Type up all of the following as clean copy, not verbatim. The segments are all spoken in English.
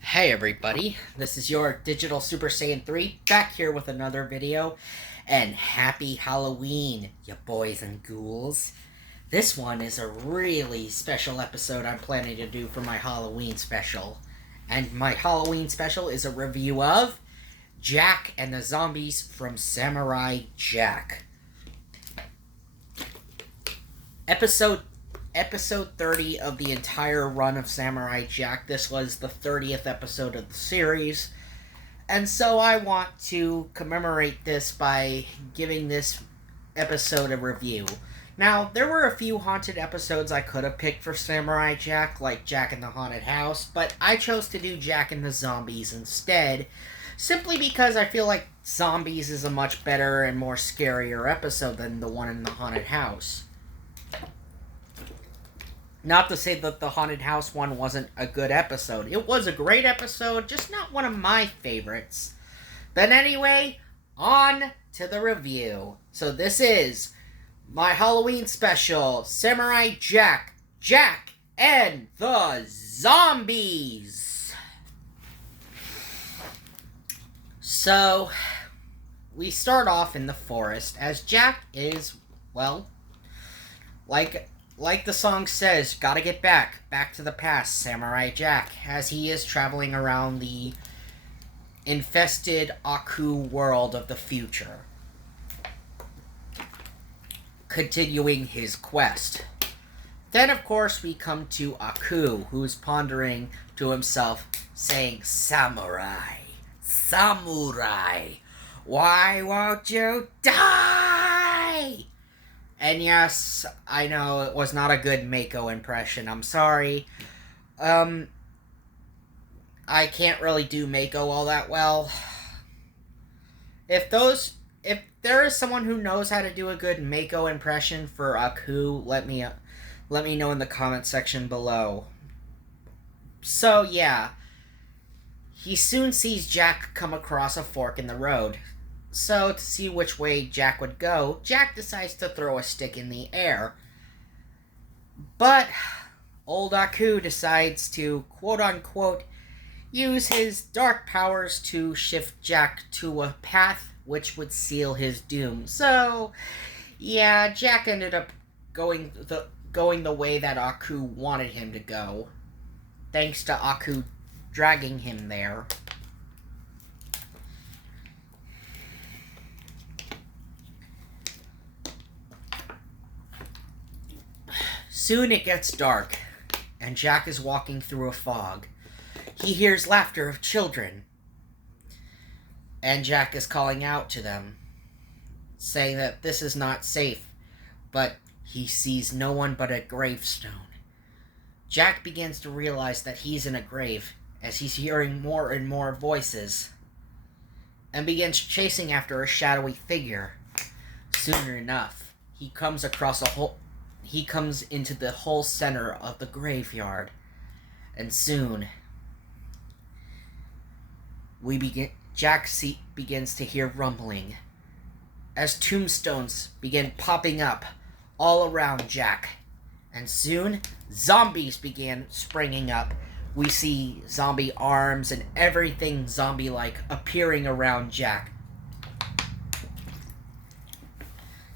Hey everybody, this is your Digital Super Saiyan 3 back here with another video, and happy Halloween, you boys and ghouls. This one is a really special episode I'm planning to do for my Halloween special. And my Halloween special is a review of Jack and the Zombies from Samurai Jack. Episode episode 30 of the entire run of Samurai Jack. This was the 30th episode of the series. And so I want to commemorate this by giving this episode a review. Now, there were a few haunted episodes I could have picked for Samurai Jack, like Jack in the Haunted House, but I chose to do Jack and the Zombies instead, simply because I feel like Zombies is a much better and more scarier episode than the one in the Haunted House. Not to say that the Haunted House one wasn't a good episode. It was a great episode, just not one of my favorites. But anyway, on to the review. So this is my Halloween special, Samurai Jack, Jack and the Zombies. So, we start off in the forest as Jack is, well, like the song says, gotta get back to the past, Samurai Jack, as he is traveling around the infested Aku world of the future, continuing his quest. Then, of course, we come to Aku, who's pondering to himself, saying, Samurai, Samurai, why won't you die? And yes, I know it was not a good Mako impression. I'm sorry. I can't really do Mako all that well. If there is someone who knows how to do a good Mako impression for Aku, let me know in the comment section below. So yeah, he soon sees Jack come across a fork in the road. So, to see which way Jack would go, Jack decides to throw a stick in the air. But old Aku decides to, quote-unquote, use his dark powers to shift Jack to a path which would seal his doom. So, yeah, Jack ended up going the way that Aku wanted him to go, thanks to Aku dragging him there. Soon it gets dark, and Jack is walking through a fog. He hears laughter of children, and Jack is calling out to them, saying that this is not safe, but he sees no one but a gravestone. Jack begins to realize that he's in a grave, as he's hearing more and more voices, and begins chasing after a shadowy figure. Soon enough, he comes into the whole center of the graveyard, and soon Jack begins to hear rumbling as tombstones begin popping up all around Jack, and soon zombies began springing up. We see zombie arms and everything zombie-like appearing around Jack.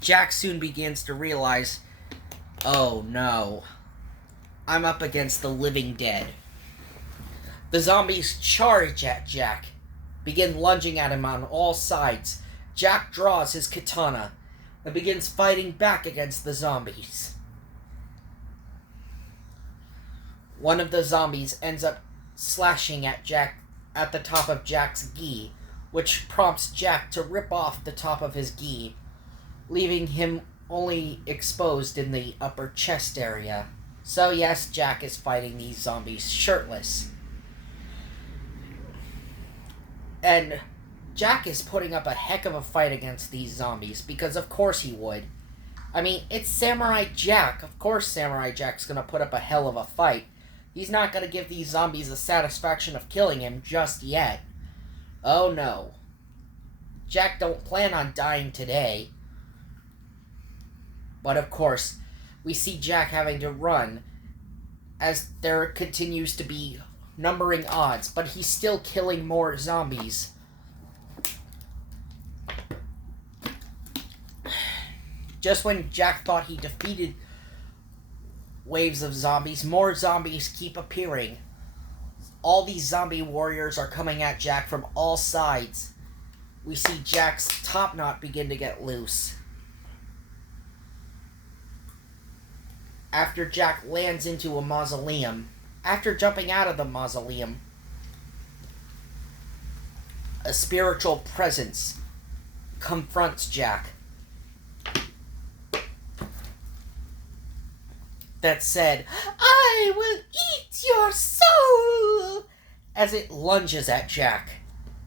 Jack soon begins to realize, oh no, I'm up against the living dead. The zombies charge at Jack, begin lunging at him on all sides. Jack draws his katana and begins fighting back against the zombies. One of the zombies ends up slashing at Jack at the top of Jack's gi, which prompts Jack to rip off the top of his gi, leaving him only exposed in the upper chest area. So yes, Jack is fighting these zombies shirtless. And Jack is putting up a heck of a fight against these zombies, because of course he would. I mean, it's Samurai Jack. Of course Samurai Jack's gonna put up a hell of a fight. He's not gonna give these zombies the satisfaction of killing him just yet. Oh no. Jack don't plan on dying today. But of course, we see Jack having to run as there continues to be numbering odds, but he's still killing more zombies. Just when Jack thought he defeated waves of zombies, more zombies keep appearing. All these zombie warriors are coming at Jack from all sides. We see Jack's top knot begin to get loose. After Jack lands into a mausoleum, after jumping out of the mausoleum, a spiritual presence confronts Jack that said, "I will eat your soul," as it lunges at Jack.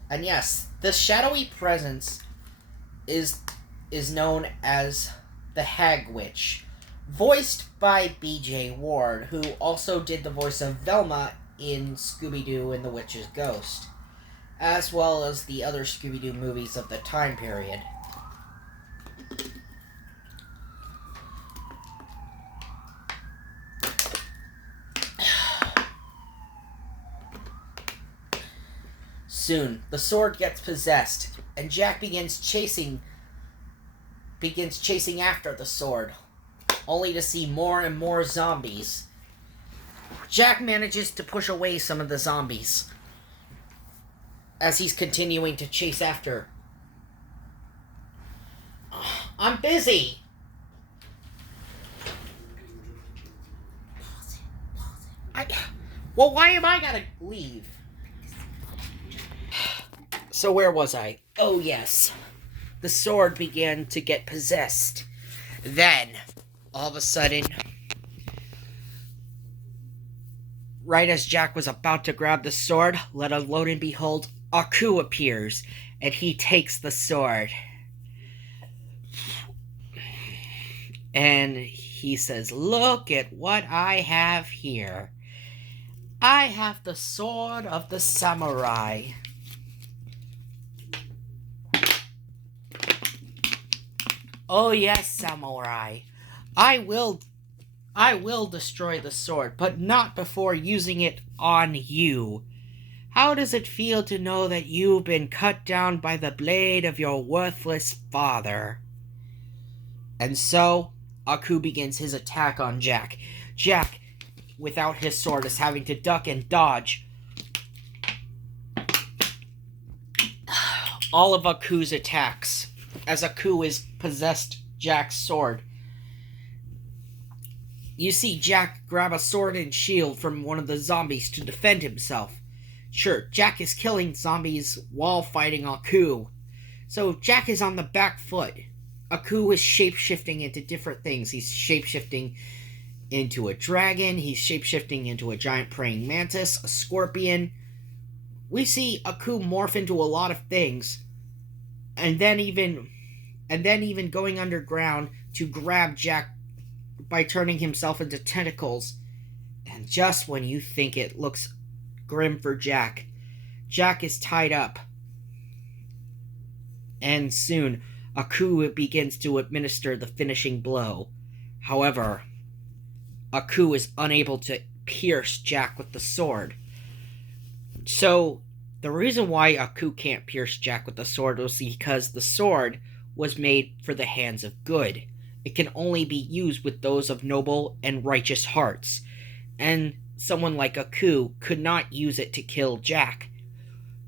And yes, this shadowy presence is known as the Hag Witch, voiced by B.J. Ward, who also did the voice of Velma in Scooby-Doo and the Witch's Ghost, as well as the other Scooby-Doo movies of the time period. Soon, the sword gets possessed, and Jack begins chasing after the sword, only to see more and more zombies. Jack manages to push away some of the zombies as he's continuing to chase after. I'm busy! Well, why am I gotta leave? So where was I? Oh, yes. The sword began to get possessed. Then, all of a sudden, right as Jack was about to grab the sword, let alone and behold, Aku appears, and he takes the sword. And he says, "Look at what I have here. I have the sword of the samurai." "Oh yes, samurai. I will destroy the sword, but not before using it on you. How does it feel to know that you've been cut down by the blade of your worthless father?" And so, Aku begins his attack on Jack. Jack, without his sword, is having to duck and dodge all of Aku's attacks, as Aku is possessed Jack's sword. You see Jack grab a sword and shield from one of the zombies to defend himself. Sure, Jack is killing zombies while fighting Aku, so Jack is on the back foot. Aku is shape-shifting into different things. He's shape-shifting into a dragon, he's shape-shifting into a giant praying mantis, a scorpion. We see Aku morph into a lot of things, and then even going underground to grab Jack by turning himself into tentacles. And just when you think it looks grim for Jack, Jack is tied up. And soon, Aku begins to administer the finishing blow. However, Aku is unable to pierce Jack with the sword. So, the reason why Aku can't pierce Jack with the sword was because the sword was made for the hands of good. It can only be used with those of noble and righteous hearts. And someone like Aku could not use it to kill Jack,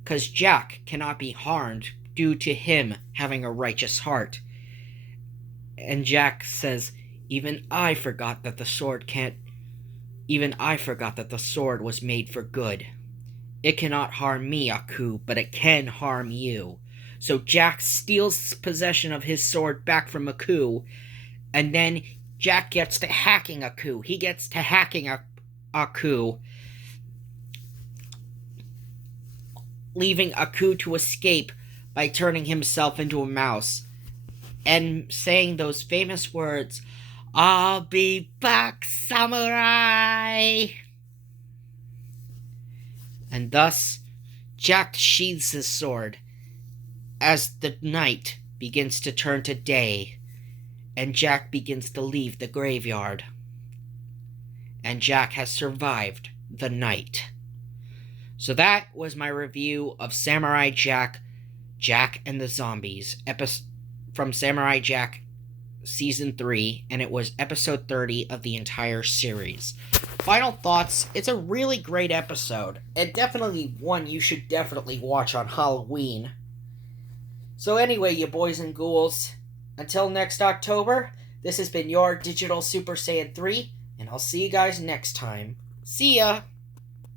because Jack cannot be harmed due to him having a righteous heart. And Jack says, Even I forgot that the sword was made for good. It cannot harm me, Aku, but it can harm you." So Jack steals possession of his sword back from Aku, and then Jack gets to hacking Aku. He gets to hacking Aku, leaving Aku to escape by turning himself into a mouse and saying those famous words, "I'll be back, samurai!" And thus, Jack sheathes his sword as the night begins to turn to day, and Jack begins to leave the graveyard. And Jack has survived the night. So that was my review of Samurai Jack, Jack and the Zombies, from Samurai Jack Season 3, and it was episode 30 of the entire series. Final thoughts, it's a really great episode, and definitely one you should definitely watch on Halloween. So anyway, you boys and ghouls, until next October, this has been your Digital Super Saiyan 3, and I'll see you guys next time. See ya!